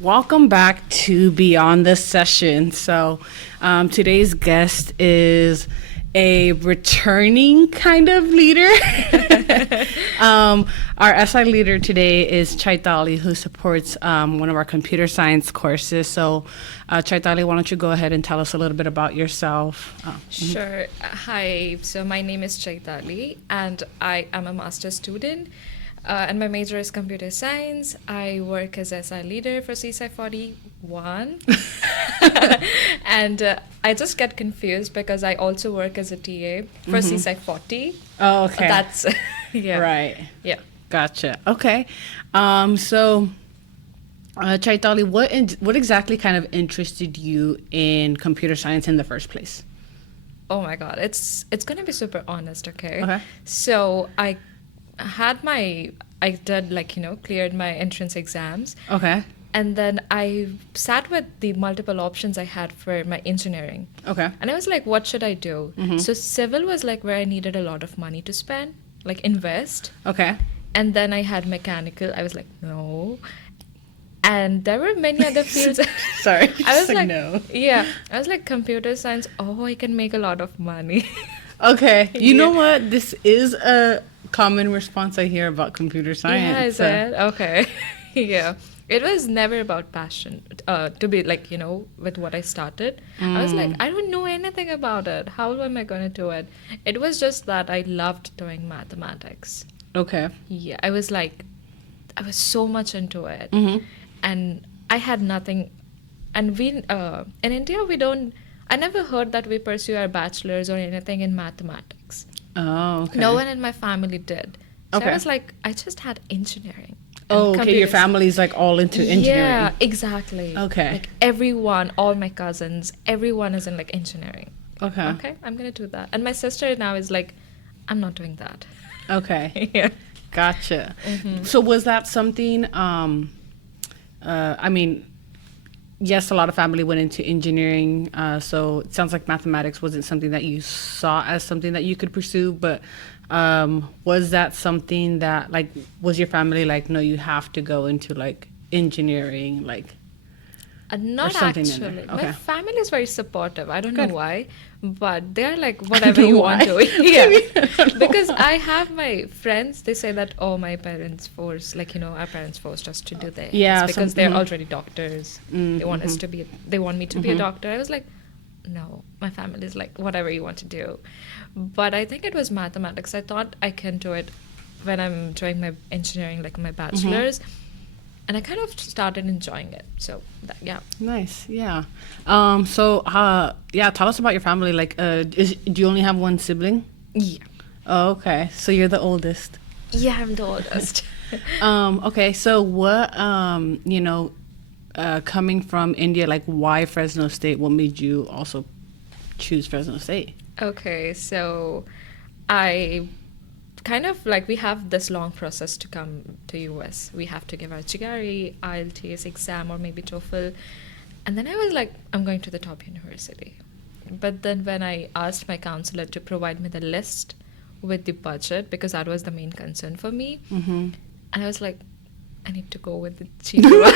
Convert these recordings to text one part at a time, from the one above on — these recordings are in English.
Welcome back to Beyond the Session. Today's guest is a returning kind of leader. Our SI leader today is Chaitali, who supports one of our computer science courses. So, Chaitali, why don't you go ahead and tell us a little bit about yourself? Sure. Hi. So my name is Chaitali, and I am a master's student. And my major is computer science. I work as SI leader for CSCI 41. And I just get confused because I also work as a TA for CSCI 40. Oh, okay. That's, yeah. Right. Yeah. Gotcha. Okay. Chaitali, what exactly kind of interested you in computer science in the first place? Oh my God. It's going to be super honest, okay? Okay. So I cleared my entrance exams. Okay. And then I sat with the multiple options I had for my engineering. Okay. And I was like, what should I do? So civil was like where I needed a lot of money to spend, like invest. Okay. And then I had mechanical. I was like, no. And there were many other fields. Sorry. I was like, no. Yeah. I was like, computer science. Oh, I can make a lot of money. Okay. You know what? This is a common response I hear about computer science. Yeah, is it? Okay. Yeah. It was never about passion, to be like, with what I started. I was like, I don't know anything about it. How am I going to do it? It was just that I loved doing mathematics. Okay. Yeah, I was so much into it. And I had nothing. And in India, I never heard that we pursue our bachelor's or anything in mathematics. Oh, okay. No one in my family did. So Okay. I was like, I just had engineering. Oh, okay. Your family's like all into engineering. Yeah, exactly. Okay. Like everyone, all my cousins, everyone is in like engineering. Okay. Okay, I'm going to do that. And my sister now is like, I'm not doing that. Okay. Yeah. Gotcha. So was that something, yes, a lot of family went into engineering. So it sounds like mathematics wasn't something that you saw as something that you could pursue, but was that something that was your family like, no, you have to go into like engineering, like Not something in actually. there. Okay. My family is very supportive. I don't Good. know why, but they're like, whatever you want to. why. Yeah. I don't know Because why. I have my friends, they say that, oh, my parents forced, our parents forced us to do this. Yeah, Because they're already doctors. They want us mhm. to be, they want me to be a doctor. I was like, no, my family is like, whatever you want to do. But I think it was mathematics. I thought I can do it when I'm doing my engineering, like my bachelor's. And I kind of started enjoying it. So, yeah. Nice, yeah. Tell us about your family. Like, do you only have one sibling? Yeah. Oh, okay. So you're the oldest. Yeah, I'm the oldest. Okay. So what, coming from India, like why Fresno State? What made you also choose Fresno State? Okay, so I kind of we have this long process to come to US. We have to give our GRE, IELTS exam, or maybe TOEFL. And then I was like, I'm going to the top university. But then when I asked my counselor to provide me the list with the budget, because that was the main concern for me, and I was like, I need to go with the cheaper one.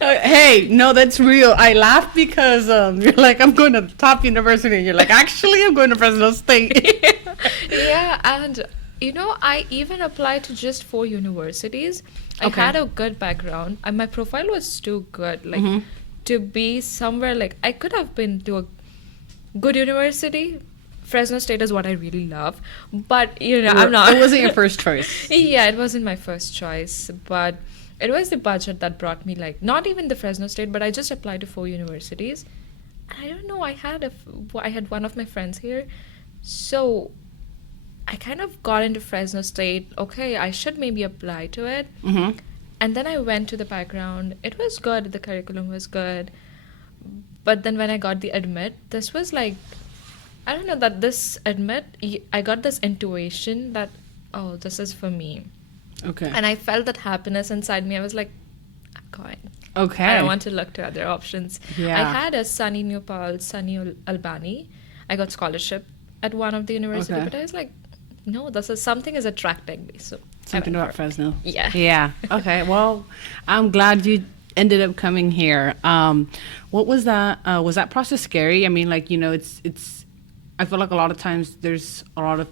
Hey, no, that's real. I laugh because you're like, I'm going to the top university. And you're like, actually, I'm going to Fresno State. Yeah, and I even applied to just 4 universities. I Okay. had a good background, and my profile was too good, to be somewhere I could have been to a good university. Fresno State is what I really love, but I'm not. It wasn't your first choice. Yeah, it wasn't my first choice, but it was the budget that brought me not even the Fresno State, but I just applied to 4 universities. I don't know. I had one of my friends here, so I kind of got into Fresno State. Okay, I should maybe apply to it. And then I went to the background. It was good. The curriculum was good. But then when I got the admit, this was I don't know, that this admit, I got this intuition that, oh, this is for me. Okay. And I felt that happiness inside me. I was like, I'm going. Okay. I don't want to look to other options. Yeah. I had a Sunny Nepal, Sunny Albani. I got scholarship at one of the university, Okay. but I was like, no, something is attracting me. So Something about Fresno. Yeah. Yeah. Okay. Well, I'm glad you ended up coming here. What was that? Was that process scary? I mean, like, it's. I feel like a lot of times there's a lot of,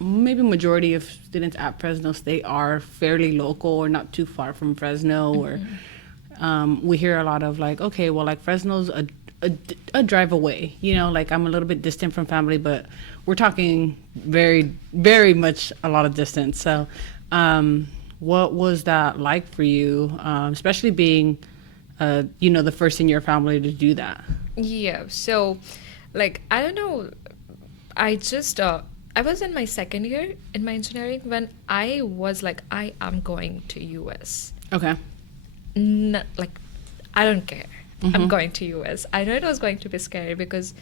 maybe majority of students at Fresno State are fairly local or not too far from Fresno, or we hear a lot of like, okay, well, like Fresno's a drive away. Like I'm a little bit distant from family, but we're talking very, very much a lot of distance. So, what was that like for you, especially being, the first in your family to do that? Yeah. So, like, I don't know. I was in my second year in my engineering when I was like, I am going to US. Okay. Like, I don't care. I'm going to US. I know it was going to be scary because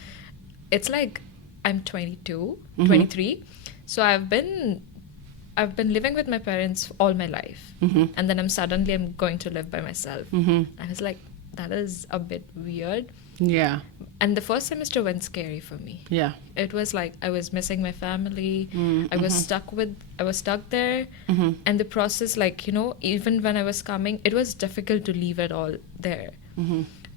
it's like I'm 22, 23. So I've been living with my parents all my life. And then I'm going to live by myself. I was like, that is a bit weird. Yeah. And the first semester went scary for me. Yeah. It was like I was missing my family. I was stuck there. And the process, like, even when I was coming, it was difficult to leave it all there.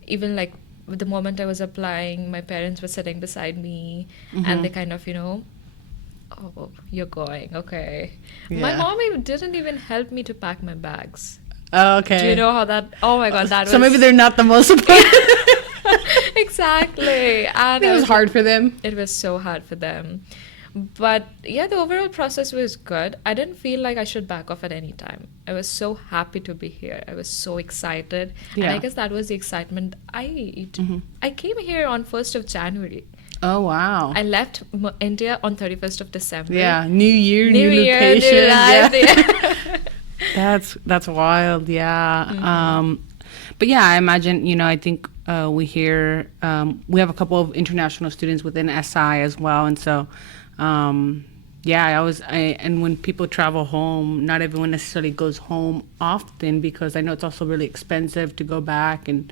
Even like with the moment I was applying, my parents were sitting beside me and they kind of, oh, you're going, okay. Yeah. My mom didn't even help me to pack my bags. Oh, okay. Do you know how that, oh my God, that was... So maybe they're not the most supportive. Exactly. And It was hard for them. It was so hard for them. But yeah, the overall process was good. I didn't feel like I should back off at any time. I was so happy to be here. I was so excited. And Yeah. I guess that was the excitement. I came here on 1st of January. Oh, wow. I left India on 31st of December. Yeah. New year, new Year, location. new life. Yeah. Yeah. That's wild. Yeah. But yeah, I imagine, I think we hear, we have a couple of international students within SI as well. And so, and when people travel home, not everyone necessarily goes home often because I know it's also really expensive to go back and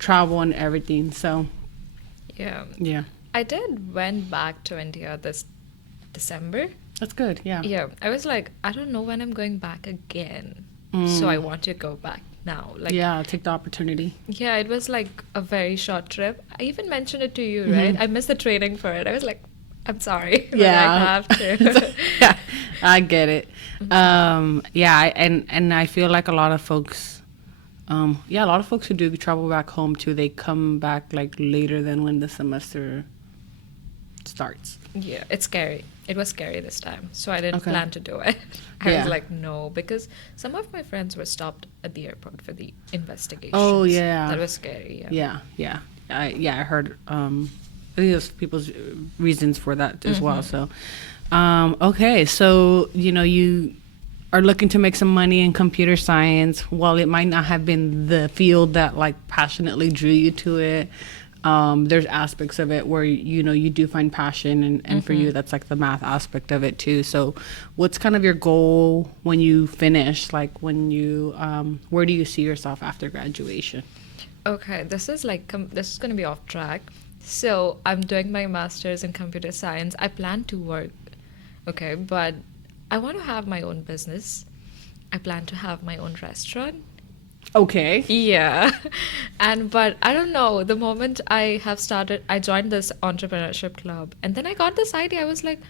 travel and everything. So, Yeah. I went back to India this December. That's good. Yeah. Yeah. I was like, I don't know when I'm going back again. So I want to go back now. Like, yeah, take the opportunity. Yeah, it was like a very short trip. I even mentioned it to you, right? I missed the training for it. I was like, I'm sorry, but I have to. Yeah, I get it. And I feel like a lot of folks, a lot of folks who do travel back home too, they come back like later than when the semester starts. Yeah, it's scary. It was scary this time, so I didn't plan to do it. I Yeah. was like, no, because some of my friends were stopped at the airport for the investigations. Oh, yeah. That was scary, yeah. Yeah. I heard, I think there's people's reasons for that as well. So, okay. So, you are looking to make some money in computer science. While it might not have been the field that like passionately drew you to it, there's aspects of it where, you do find passion and for you, that's like the math aspect of it too. So what's kind of your goal when you finish? Like when you, where do you see yourself after graduation? Okay, this is going to be off track. So I'm doing my master's in computer science. I plan to work, okay, but I want to have my own business. I plan to have my own restaurant. Okay. Yeah. But I don't know, the moment I joined this entrepreneurship club, and then I got this idea. I was like,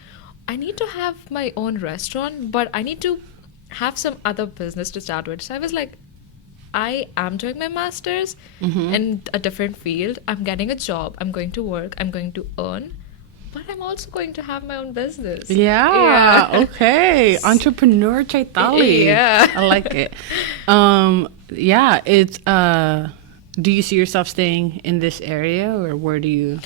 I need to have my own restaurant, but I need to have some other business to start with. So I was like, I am doing my master's in a different field. I'm getting a job. I'm going to work. I'm going to earn. But I'm also going to have my own business. Yeah. Okay. Entrepreneur Chaitali. Yeah. I like it. Yeah. It's. Do you see yourself staying in this area, or where do you?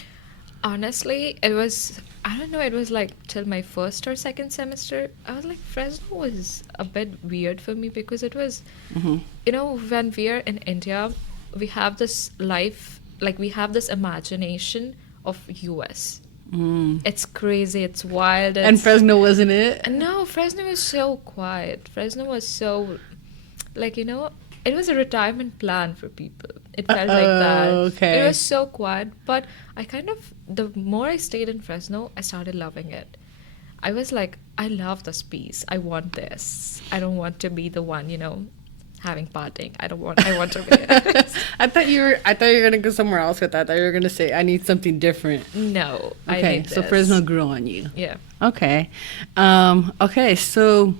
Honestly, I don't know, it was like till my first or second semester. I was like, Fresno was a bit weird for me because it was, when we're in India, we have this life, like we have this imagination of US. It's crazy, it's wild. And Fresno wasn't it? No, Fresno was so quiet. Fresno was so, like, it was a retirement plan for people. It felt like that. Okay. It was so quiet, but the more I stayed in Fresno, I started loving it. I was like, I love this piece. I want this. I don't want to be the one, having partying. I want to be this. I thought you were gonna go somewhere else with that. I thought you were gonna say I need something different. No, I Okay, need so this. Fresno grew on you. Yeah. Okay. Okay, so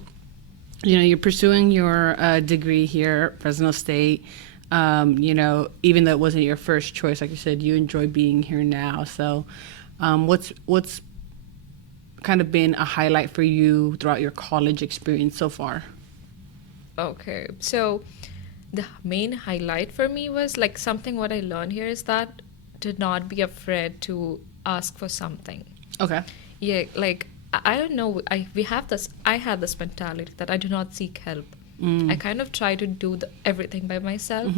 you're pursuing your degree here at Fresno State. Even though it wasn't your first choice, like you said, you enjoy being here now. So, what's kind of been a highlight for you throughout your college experience so far? Okay, so the main highlight for me was like something what I learned here is that to not be afraid to ask for something. Okay. Yeah, like I don't know. I had this mentality that I do not seek help. I kind of try to do everything by myself.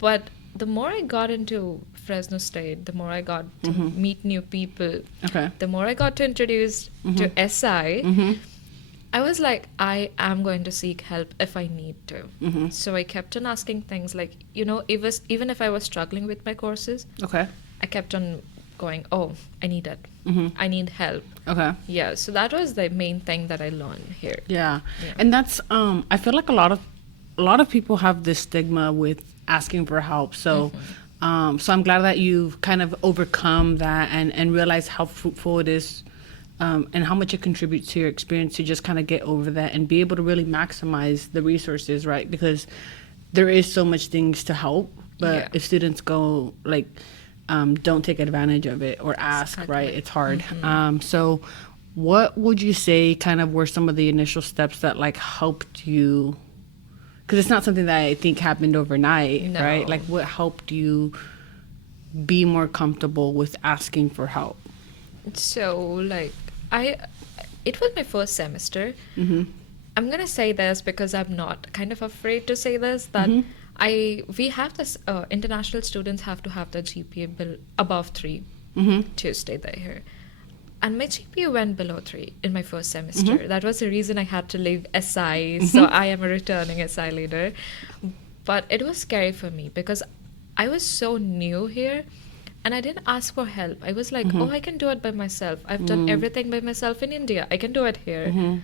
But the more I got into Fresno State, the more I got to meet new people. Okay. The more I got to introduce to SI. I was like, I am going to seek help if I need to. So I kept on asking things like, even if I was struggling with my courses, Okay. I kept on going, oh, I need it. I need help. Okay. Yeah, so that was the main thing that I learned here. Yeah. Yeah. And that's I feel like a lot of people have this stigma with asking for help. So so I'm glad that you've kind of overcome that and realized how fruitful it is. And how much it contributes to your experience to just kind of get over that and be able to really maximize the resources, right? Because there is so much things to help, but Yeah. if students go don't take advantage of it or ask, right? Exactly. It's hard. So what would you say kind of were some of the initial steps that like helped you? Because it's not something that I think happened overnight, No. right? Like what helped you be more comfortable with asking for help? So, like, it was my first semester. I'm gonna say this because I'm not kind of afraid to say this, that we have this, international students have to have the GPA above 3 to stay there here. And my GPA went below 3 in my first semester. That was the reason I had to leave SI. So I am a returning SI leader. But it was scary for me because I was so new here and I didn't ask for help. I was like, oh, I can do it by myself. I've done everything by myself in India. I can do it here.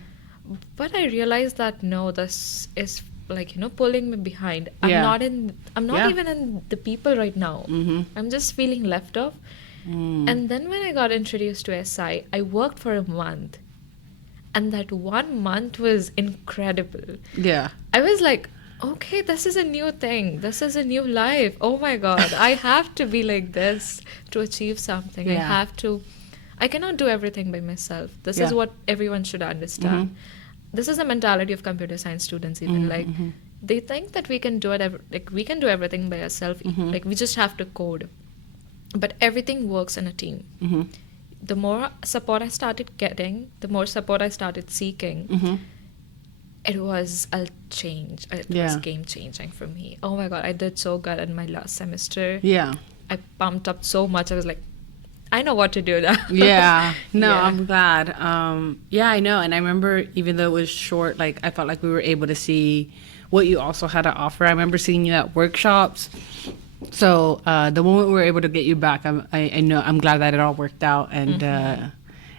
But I realized that no, this is like, pulling me behind. Yeah. I'm not Yeah. even in the people right now. I'm just feeling left off. And then when I got introduced to SI, I worked for a month. And that 1 month was incredible. Yeah. I was like, okay, this is a new thing. This is a new life. Oh my God. I have to be like this to achieve something. Yeah. I cannot do everything by myself. This is Yeah. what everyone should understand. This is the mentality of computer science students even. Like, they think that we can do it, we can do everything by ourselves. Like, we just have to code. But everything works in a team. The more support I started getting, the more support I started seeking, it was a change. It was Yeah. game changing for me. Oh my God, I did so good in my last semester. Yeah. I pumped up so much. I was like, I know what to do now. Yeah. No, Yeah. I'm glad. Yeah, I know. And I remember even though it was short, like I felt like we were able to see what you also had to offer. I remember seeing you at workshops. So the moment we were able to get you back, I know I'm glad that it all worked out, and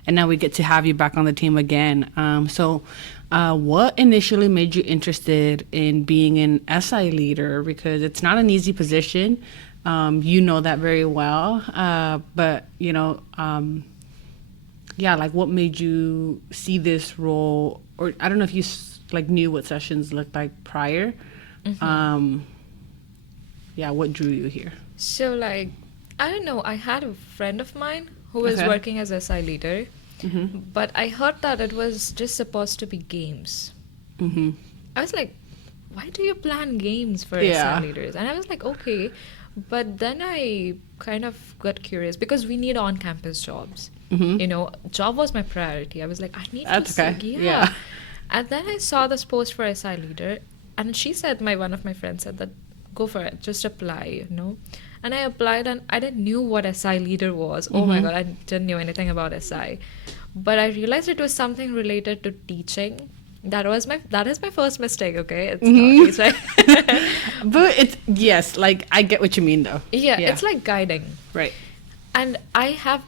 now we get to have you back on the team again. So what initially made you interested in being an SI leader? Because it's not an easy position. You know that very well. But yeah, like what made you see this role? Or I don't know if you like knew what sessions looked like prior. Yeah, what drew you here? So, like, I don't know. I had a friend of mine who was Okay. working as SI leader, but I heard that it was just supposed to be games. I was like, why do you plan games for Yeah. SI leaders? And I was like, okay. But then I kind of got curious because we need on-campus jobs. Job was my priority. I was like, I need That's to okay. see. Yeah. And then I saw this post for SI leader, and she said, one of my friends said that, go for it, just apply, And I applied, and I didn't knew what SI leader was. Oh my God, I didn't know anything about SI. But I realized it was something related to teaching. That is my first mistake, okay? It's not, it's like But yes, like I get what you mean though. yeah, it's like guiding. Right. And I have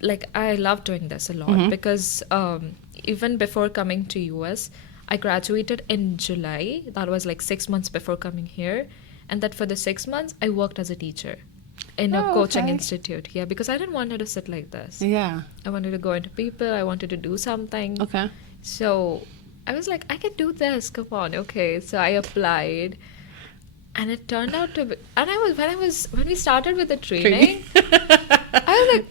like I love doing this a lot because even before coming to US, I graduated in July. That was like 6 months before coming here, and that for the 6 months I worked as a teacher in a Oh, coaching okay. institute. Yeah, because I didn't want to sit like this. Yeah. I wanted to go into people. I wanted to do something. Okay. So I was like, I can do this. Come on, okay. So I applied, and it turned out to be. And when we started with the training, I was like,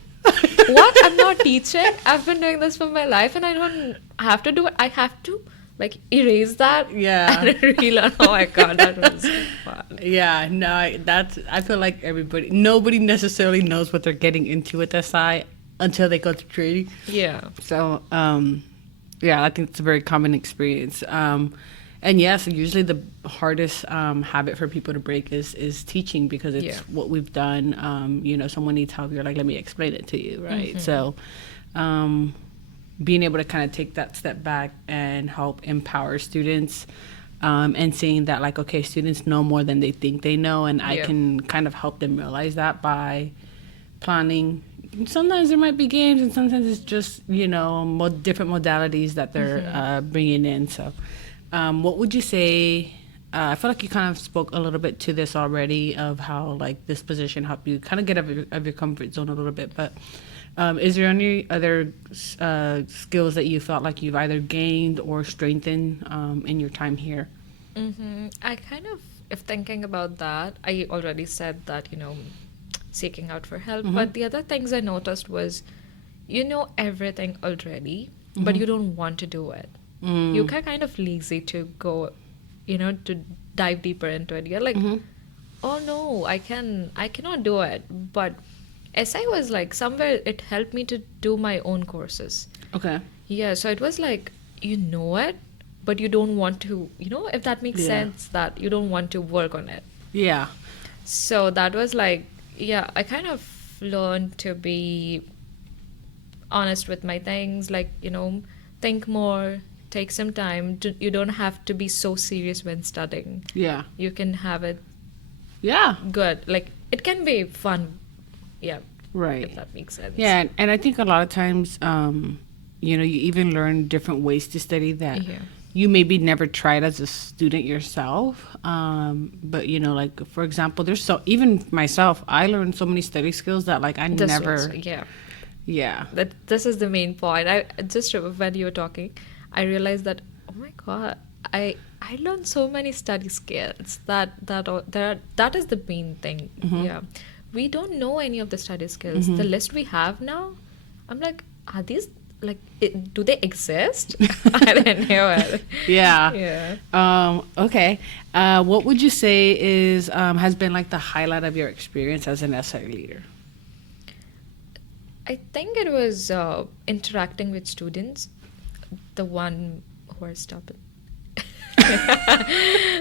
what? I'm not teaching. I've been doing this for my life, and I don't have to do it. I have to like erase that Yeah. and relearn. Oh my god, that was fun. Yeah, no, I feel like nobody necessarily knows what they're getting into with SI until they go to training. Yeah. So, yeah, I think it's a very common experience. And yes, usually the hardest habit for people to break is teaching, because it's Yeah. what we've done. Someone needs help, you're like, let me explain it to you, right? So, being able to kind of take that step back and help empower students, and seeing that, like, okay, students know more than they think they know, and I Yeah. can kind of help them realize that by planning. Sometimes there might be games, and sometimes it's just different modalities that they're bringing in. So, what would you say? I feel like you kind of spoke a little bit to this already, of how like this position helped you kind of get out of your comfort zone a little bit, but. Is there any other skills that you felt like you've either gained or strengthened in your time here? I kind of, if thinking about that, I already said that, seeking out for help. But the other things I noticed was, you know everything already, but you don't want to do it. You get kind of lazy to go, to dive deeper into it. You're like, oh no, I cannot do it. But SI was like somewhere it helped me to do my own courses. Okay. Yeah, so it was like you know it, but you don't want to, if that makes Yeah. sense, that you don't want to work on it. Yeah. So that was like, yeah, I kind of learned to be honest with my things, like, think more, take some time. You don't have to be so serious when studying. Yeah. You can have it Yeah. good. Like, it can be fun. Yeah. Right. If that makes sense. Yeah, and I think a lot of times, you even learn different ways to study that Yeah. you maybe never tried as a student yourself. But like, for example, even myself, I learned so many study skills that like I This never. was- yeah. Yeah. This is the main point. I just, when you were talking, I realized that, oh my god, I learned so many study skills that is the main thing. Yeah, we don't know any of the study skills. The list we have now, I'm like, are these like do they exist? I didn't know it. Yeah. Yeah. Okay. What would you say is has been like the highlight of your experience as an SI leader? I think it was interacting with students, the one who are stubborn.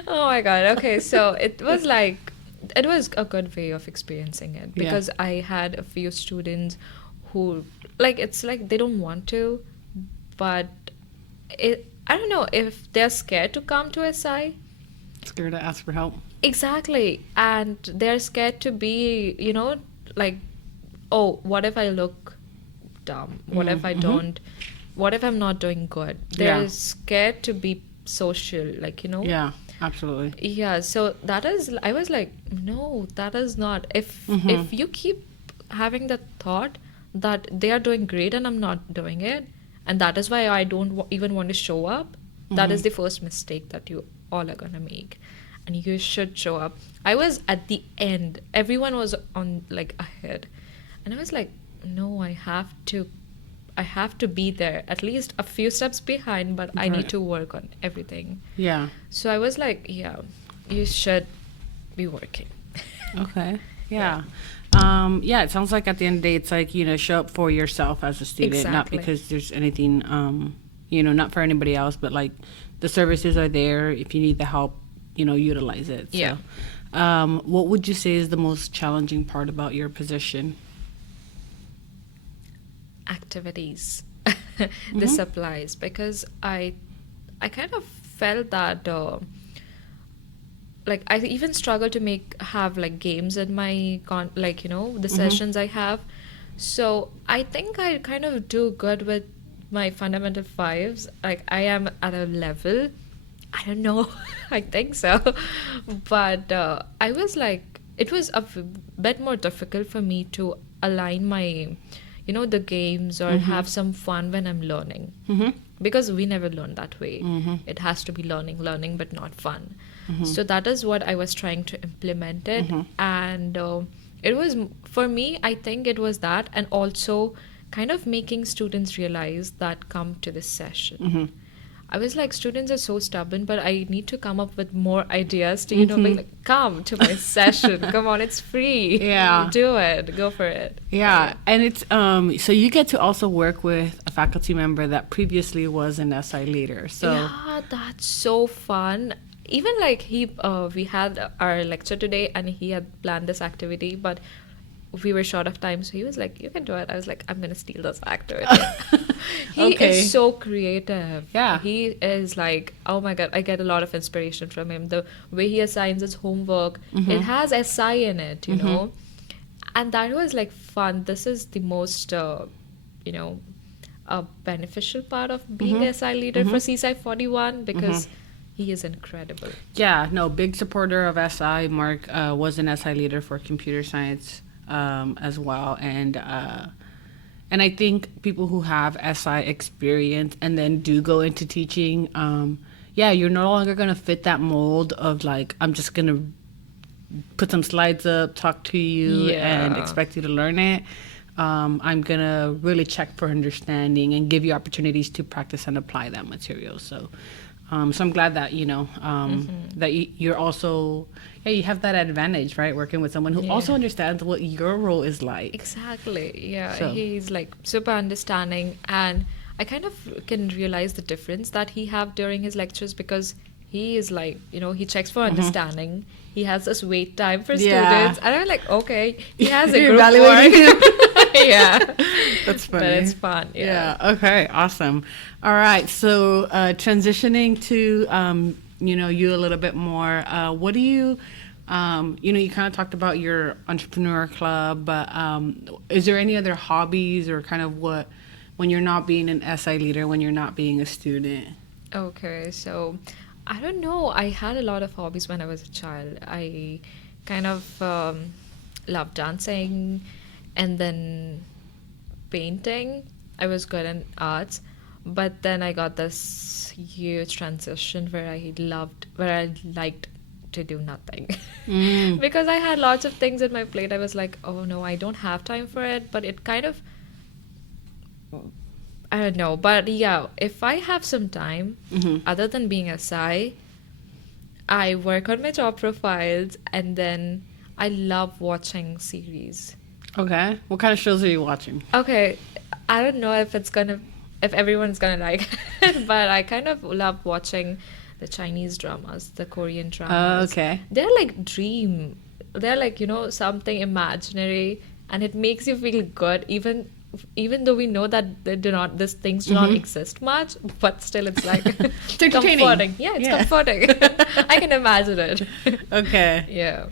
Oh my god. Okay, so it was a good way of experiencing it, Yeah. because I had a few students who it's like they don't want to, but I don't know if they're scared to come to SI. Scared to ask for help. Exactly. And they're scared to be, like, oh, what if I look dumb? What if I don't? What if I'm not doing good? They're Yeah. scared to be social, Yeah, absolutely. Yeah, so I was like, no, that is not. If you keep having that thought that they are doing great and I'm not doing it, and that is why I don't even want to show up, that is the first mistake that you all are gonna make. And you should show up. I was at the end. Everyone was on ahead. And I was like, no, I have to be there, at least a few steps behind, but I need Right. to work on everything. Yeah. So I was like, yeah, you should be working. Okay. Yeah. Yeah, it sounds like at the end of the day, it's like, show up for yourself as a student, not Exactly. because there's anything, not for anybody else, but like the services are there. If you need the help, utilize it. So, Yeah. What would you say is the most challenging part about your position? Activities. The supplies, because I kind of felt that I even struggle to have games in my the sessions I have. So I think I kind of do good with my fundamental fives. Like I am at a level, I don't know, I think so. But I was like, it was bit more difficult for me to align my, the games or have some fun when I'm learning. Because we never learn that way. It has to be learning, but not fun. So that is what I was trying to implement it. And it was, for me, I think it was that. And also kind of making students realize that come to this session. I was like, students are so stubborn, but I need to come up with more ideas to, be like, come to my session. Come on, it's free. Yeah. Do it. Go for it. Yeah, and it's so you get to also work with a faculty member that previously was an SI leader. So Yeah, that's so fun. Even like we had our lecture today and he had planned this activity, but we were short of time, so he was like, you can do it. I was like, I'm gonna steal this activity. He Okay. is so creative. Yeah. He is like, oh my god, I get a lot of inspiration from him. The way he assigns his homework, it has SI in it, and that was like fun. This is the most beneficial part of being SI leader for CSCI 41 because he is incredible. yeah, no, big supporter of SI. Mark was an SI leader for computer science as well, and I think people who have SI experience and then do go into teaching, yeah, you're no longer gonna fit that mold of like, I'm just gonna put some slides up, talk to you, and Yeah. expect you to learn it. I'm gonna really check for understanding and give you opportunities to practice and apply that material. So I'm glad that that you're also you have that advantage, right? Working with someone who Yeah. also understands what your role is like. Exactly. Yeah. So- He's like super understanding, and I kind of can realize the difference that he have during his lectures because he is like, he checks for understanding. He has this wait time for Yeah. students, and I'm like, okay, he has a You're group evaluating work. Yeah. That's funny. But it's fun. Yeah. Yeah. Okay. Awesome. All right. So transitioning to you a little bit more. What do you you kind of talked about your entrepreneur club, but is there any other hobbies or kind of what when you're not being an SI leader, when you're not being a student? Okay, so I don't know. I had a lot of hobbies when I was a child. I kind of loved dancing and then painting. I was good in arts, but then I got this huge transition where I liked to do nothing. Because I had lots of things in my plate. I was like, oh no, I don't have time for it, but it kind of, I don't know, but yeah, if I have some time, other than being a SI, I work on my job profiles and then I love watching series. Okay. What kind of shows are you watching? Okay, I don't know if everyone's gonna like it, but I kind of love watching the Chinese dramas, the Korean dramas. Okay. They're like they're like, something imaginary, and it makes you feel good even though we know that these things do not exist much, but still it's like It's entertaining. comforting. Yeah, it's comforting. I can imagine it. Okay. Yeah.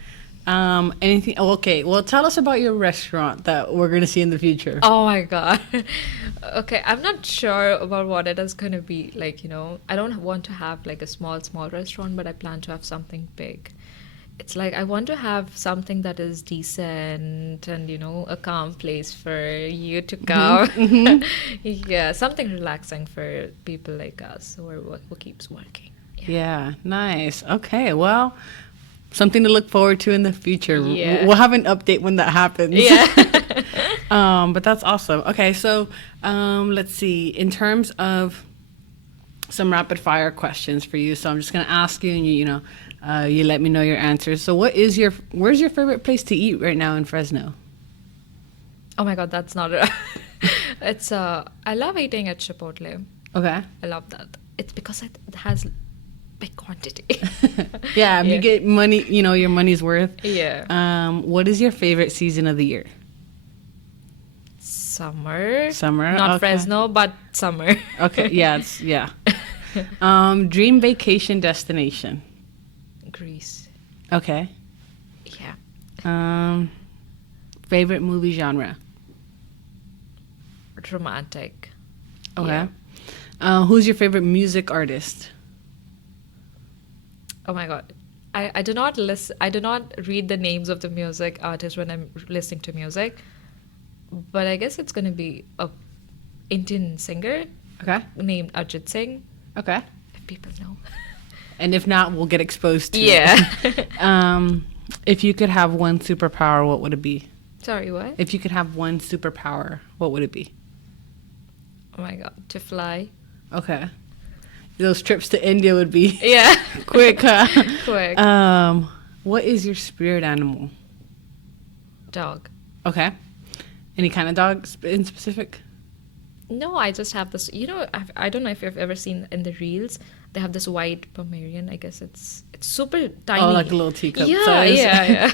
Anything? Oh, okay. Well, tell us about your restaurant that we're gonna see in the future. Oh my god. Okay, I'm not sure about what it is gonna be like. I don't want to have like a small restaurant, but I plan to have something big. It's like I want to have something that is decent and a calm place for you to come. Yeah, something relaxing for people like us who keeps working. Yeah, nice. Okay, well, something to look forward to in the future. Yeah. We'll have an update when that happens. Yeah. But that's awesome. Okay, so let's see. In terms of some rapid fire questions for you, so I'm just gonna ask you, and you let me know your answers. So, where's your favorite place to eat right now in Fresno? Oh my god, that's not it. It's I love eating at Chipotle. Okay. I love that. It's because it has big quantity. Yeah, you Yeah. get money. Your money's worth. Yeah. What is your favorite season of the year? Summer. Summer, Not okay. Fresno, but summer. Okay. Yeah. Dream vacation destination. Greece. Okay. Yeah. Favorite movie genre. romantic. Okay. Yeah. Who's your favorite music artist? Oh my God. I do not listen. I do not read the names of the music artists when I'm listening to music. But I guess it's gonna be a Indian singer Okay. named Arjit Singh. Okay. If people know. And if not, we'll get exposed to Yeah. it. If you could have one superpower, what would it be? Sorry, what? If you could have one superpower, what would it be? Oh my God. To fly. Okay. Those trips to India would be Yeah. quick, huh? Quick. What is your spirit animal? Dog. Okay. Any kind of dog in specific? No, I just have this. I don't know if you've ever seen in the reels. They have this white Pomeranian. I guess it's super tiny. Oh, like a little teacup Yeah, size. yeah.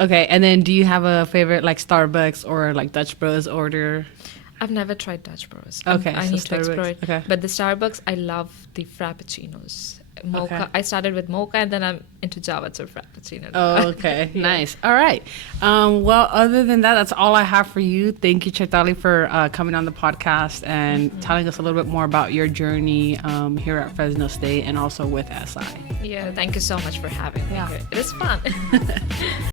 Okay. And then do you have a favorite like Starbucks or like Dutch Bros order? I've never tried Dutch Bros. Okay, I so need to explore Starbucks. it. Okay. But the Starbucks, I love the frappuccinos. Mocha. Okay. I started with mocha, and then I'm into Java to frappuccino. Oh, okay. Yeah. Nice. All right. Well, other than that, that's all I have for you. Thank you, Chaitali, for coming on the podcast and telling us a little bit more about your journey here at Fresno State and also with SI. Yeah, thank you so much for having me Yeah. here. It is fun.